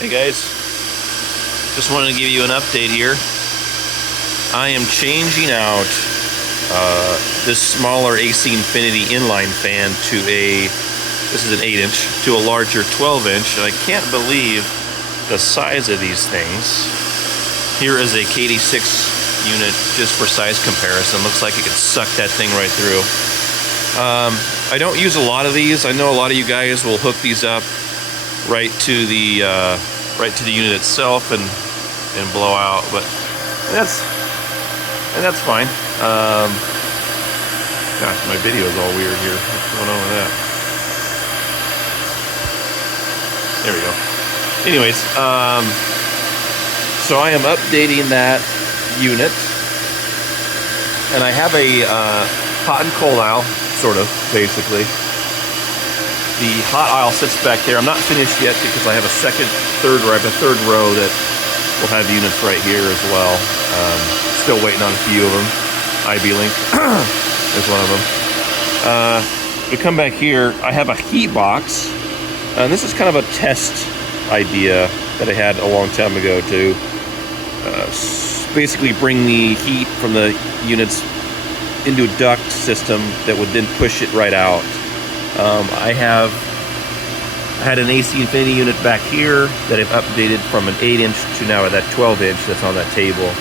Hey guys, just wanted to give you an update here. I am changing out this smaller AC Infinity inline fan to this is an 8-inch, to a larger 12-inch, and I can't believe the size of these things. Here is a KD6 unit just for size comparison. Looks like it could suck that thing right through. I don't use a lot of these. I know a lot of you guys will hook these up right to the unit itself and blow out, but that's fine. Gosh, my video is all weird here. What's going on with that? There we go. Anyways, so I am updating that unit, and I have a hot and cold aisle, sort of, basically. The hot aisle sits back there. I'm not finished yet because I have a third row that will have units right here as well. Still waiting on a few of them. IB Link is one of them. We come back here. I have a heat box, and this is kind of a test idea that I had a long time ago to basically bring the heat from the units into a duct system that would then push it right out. I had an AC Infinity unit back here that I've updated from an 8-inch to now that 12-inch that's on that table.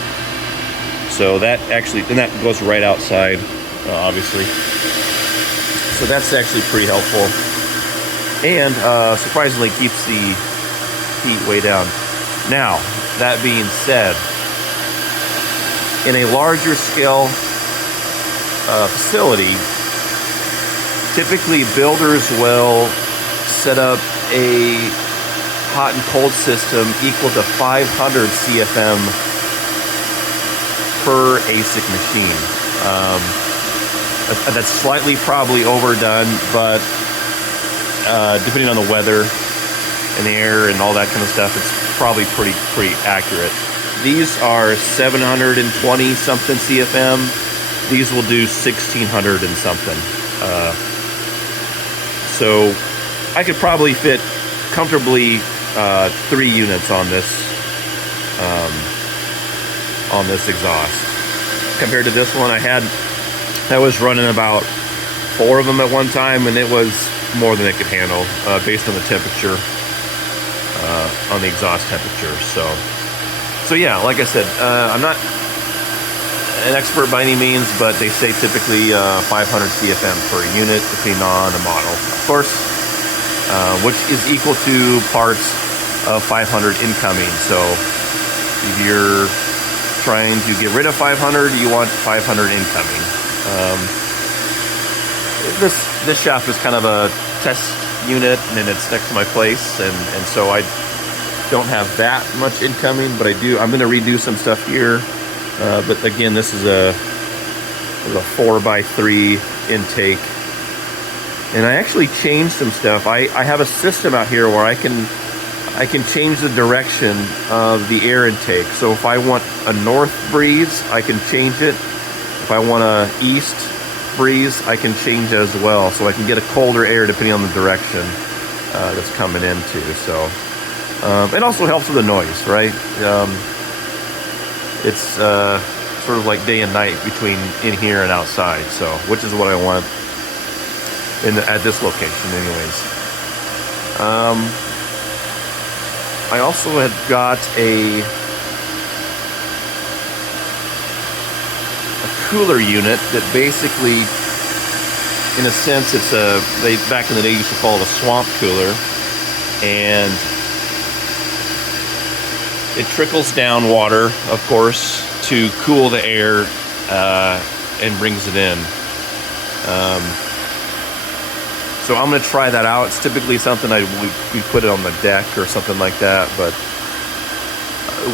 So that actually, and that goes right outside, obviously. So that's actually pretty helpful. And surprisingly keeps the heat way down. Now, that being said, in a larger scale facility, typically builders will set up a hot and cold system equal to 500 CFM per ASIC machine. That's slightly probably overdone, but depending on the weather and the air and all that kind of stuff, it's probably pretty accurate. These are 720 something CFM. These will do 1600 and something. So I could probably fit comfortably 3 units on this exhaust. Compared to this one, I was running about 4 of them at one time, and it was more than it could handle based on the temperature, on the exhaust temperature. So yeah, like I said, I'm not an expert by any means, but they say typically 500 CFM per unit, depending on the model, of course, which is equal to parts of 500 incoming. So if you're trying to get rid of 500, you want 500 incoming. This shop is kind of a test unit, and it's next to my place, and so I don't have that much incoming, but I'm going to redo some stuff here. But again, this is a 4x3 intake, and I actually changed some stuff. I have a system out here where I can change the direction of the air intake. So if I want a north breeze, I can change it. If I want a east breeze, I can change it as well. So I can get a colder air depending on the direction that's coming into. So it also helps with the noise, right? It's sort of like day and night between in here and outside. So which is what I want at this location, anyways. I also had got a cooler unit that basically, in a sense, they back in the day used to call it a swamp cooler, and it trickles down water, of course, to cool the air and brings it in. So I'm going to try that out. It's typically something we put it on the deck or something like that. But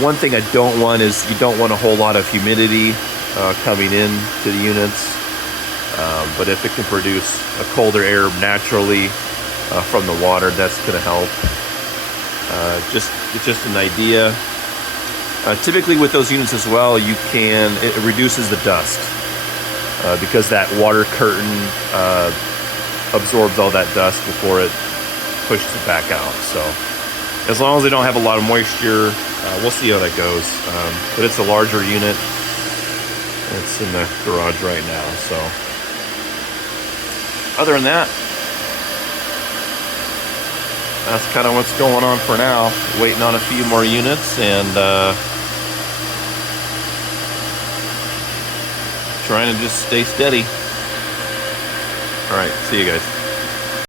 one thing I don't want is you don't want a whole lot of humidity coming in to the units. But if it can produce a colder air naturally from the water, that's going to help. It's just an idea. Typically with those units as well, it reduces the dust because that water curtain absorbs all that dust before it pushes it back out. So As long as they don't have a lot of moisture, we'll see how that goes. But it's a larger unit. It's in the garage right now, so. Other than that, that's kind of what's going on for now. Waiting on a few more units and trying to just stay steady. All right, see you guys.